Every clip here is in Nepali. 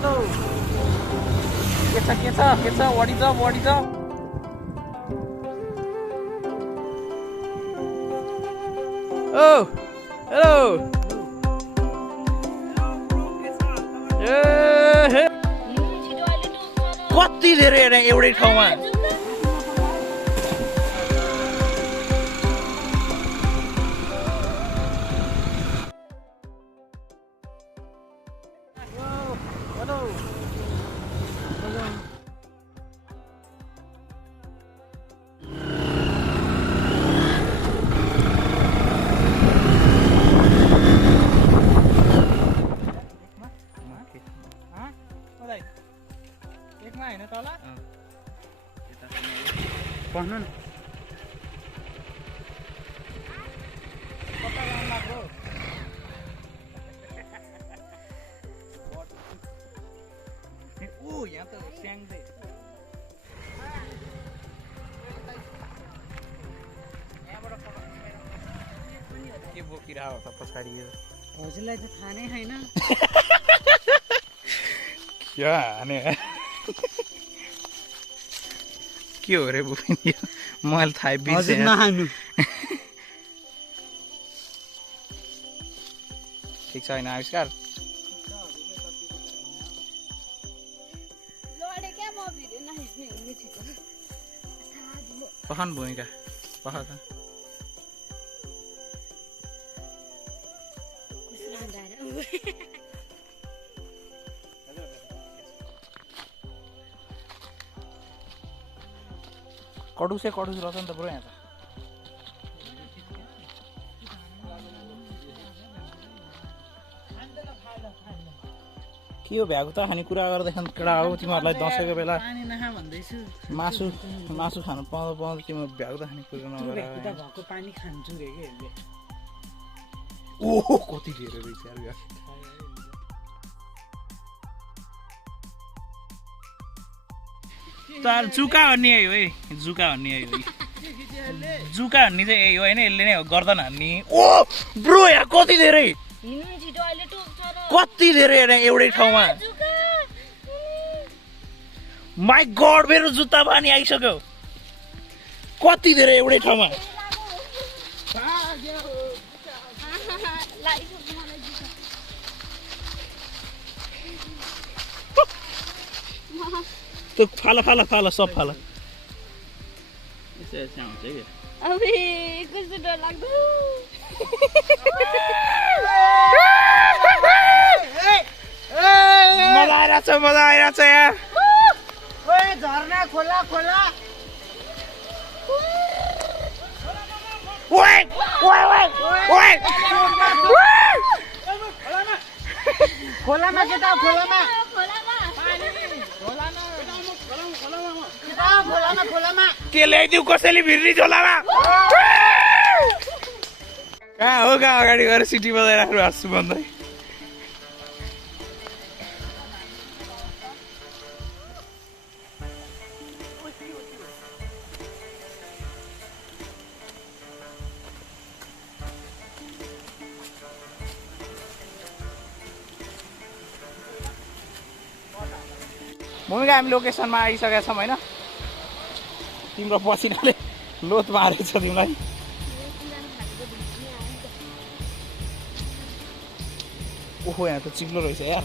Hello. Get up. What is up? Oh, hello. कति धेरै हेरे एउटै ठाउँमा पढ्नु न ओ यहाँ त स्याङ्दै के बोकिरहेको छ पछाडि हजुरलाई त थाहा नै छैन क्या हाने के हो रे बुझ्नु मैले थाहै बिर्से नहानु ठिक छ होइन आविष्कार पखान भूमिका पखा त कडुस रहेछ नि त ब्रो यहाँ त के हो भ्यागु त खाने कुरा गर्दैछन् केटा हो तिमीहरूलाई दसैँको बेला मासु खानु पाउँदा तिम्रो भ्यागु त खाने कुरा नगर भएको पानी खान्छु रे के ओहो कति धेरै रहेछ यार तार जुका भन्ने है जुका भन्ने है जुका भन्ने चाहिँ यही हो होइन यसले नै हो गर्दन हान्ने ओ ब्रो यहाँ कति धेरै एउटै ठाउँमा माई गड मेरो जुत्ता पानी आइसक्यो कति धेरै एउटै ठाउँमा तो फाला सब फाला ऐसे आउँछ के अबे कस्तो डर लाग्दो मजा आइरहेछ यार ओए झरना खोला ओए खोलामा केटा खोलामा के ल्याइदिउ कसैले भिर्नी झोलामा कहाँ हो कहाँ अगाडि गएर सिटी बजाइराख्नु हाँस्छु भन्दै भूमिका हामी लोकेसनमा आइसकेका छौँ होइन तिम्रो पसिनाले लोत मारेको छ तिमीलाई ओहो यहाँ त चिप्लो रहेछ यार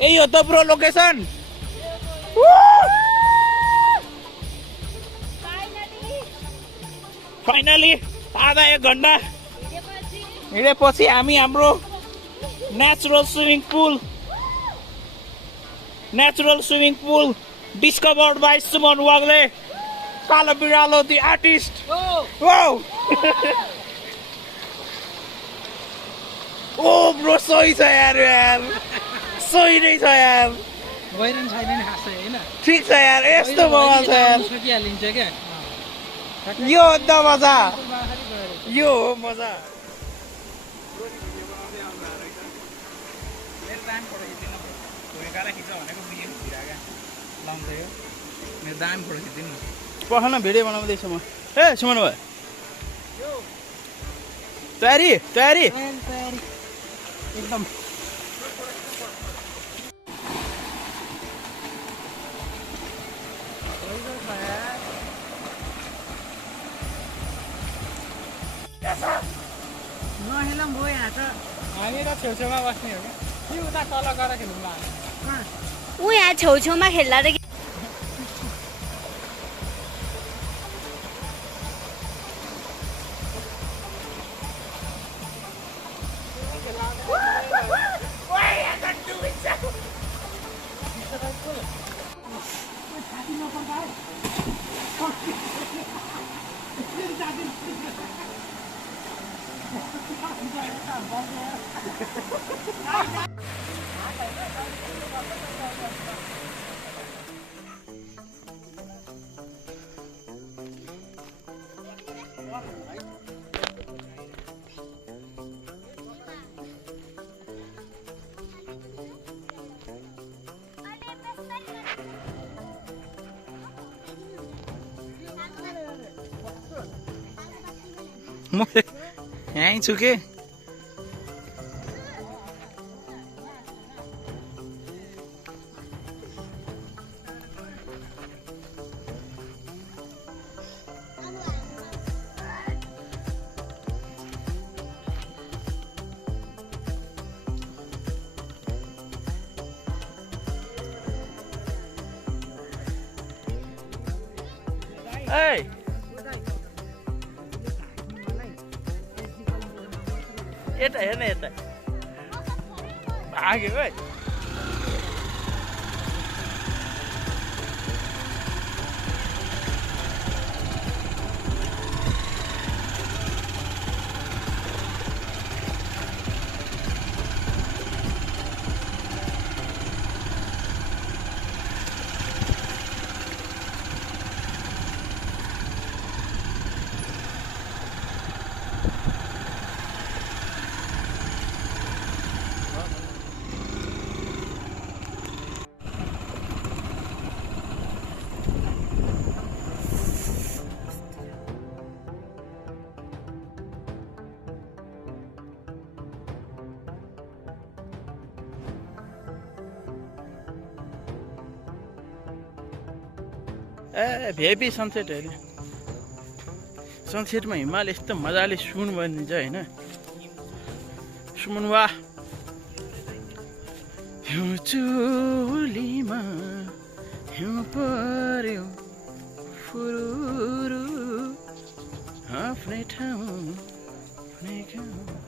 यही हो त ब्रो लोकेसन फाइनली आधा एक घन्टा हिँडेपछि हामी हाम्रो natural swimming pool discovered by Suman Wagle Kala Biralo the artist. Wow. Oh bro सोही छ यार सोही नै छ यार वैरन छैन नि खासै हैन ठीक छ यार यस्तो बवाल छ यार सकिहालिन्छ के यो त मजा यो हो मजा पखान भिडियो बनाउँदैछु म ए सुमन भाइ तयारी एकदम नहेलौँ भयो यहाँ त हामी त छेउछेउमा बस्ने हो कि उता तल गएर खेलौँला ऊ यहाँ छेउछेउमा खेल्ला र म यहीँ छु के Hey! यता हेर्न यता भाग्यो है भेबी सनसेट हेऱ्यो सनसेटमा हिमाल यस्तो मजाले सुन बनिन्छ होइन सुन वाह हिउँ चुलीमा हिउँ पर्यो फुरुरु आफ्नै ठाउँ आफ्नै ठाउँ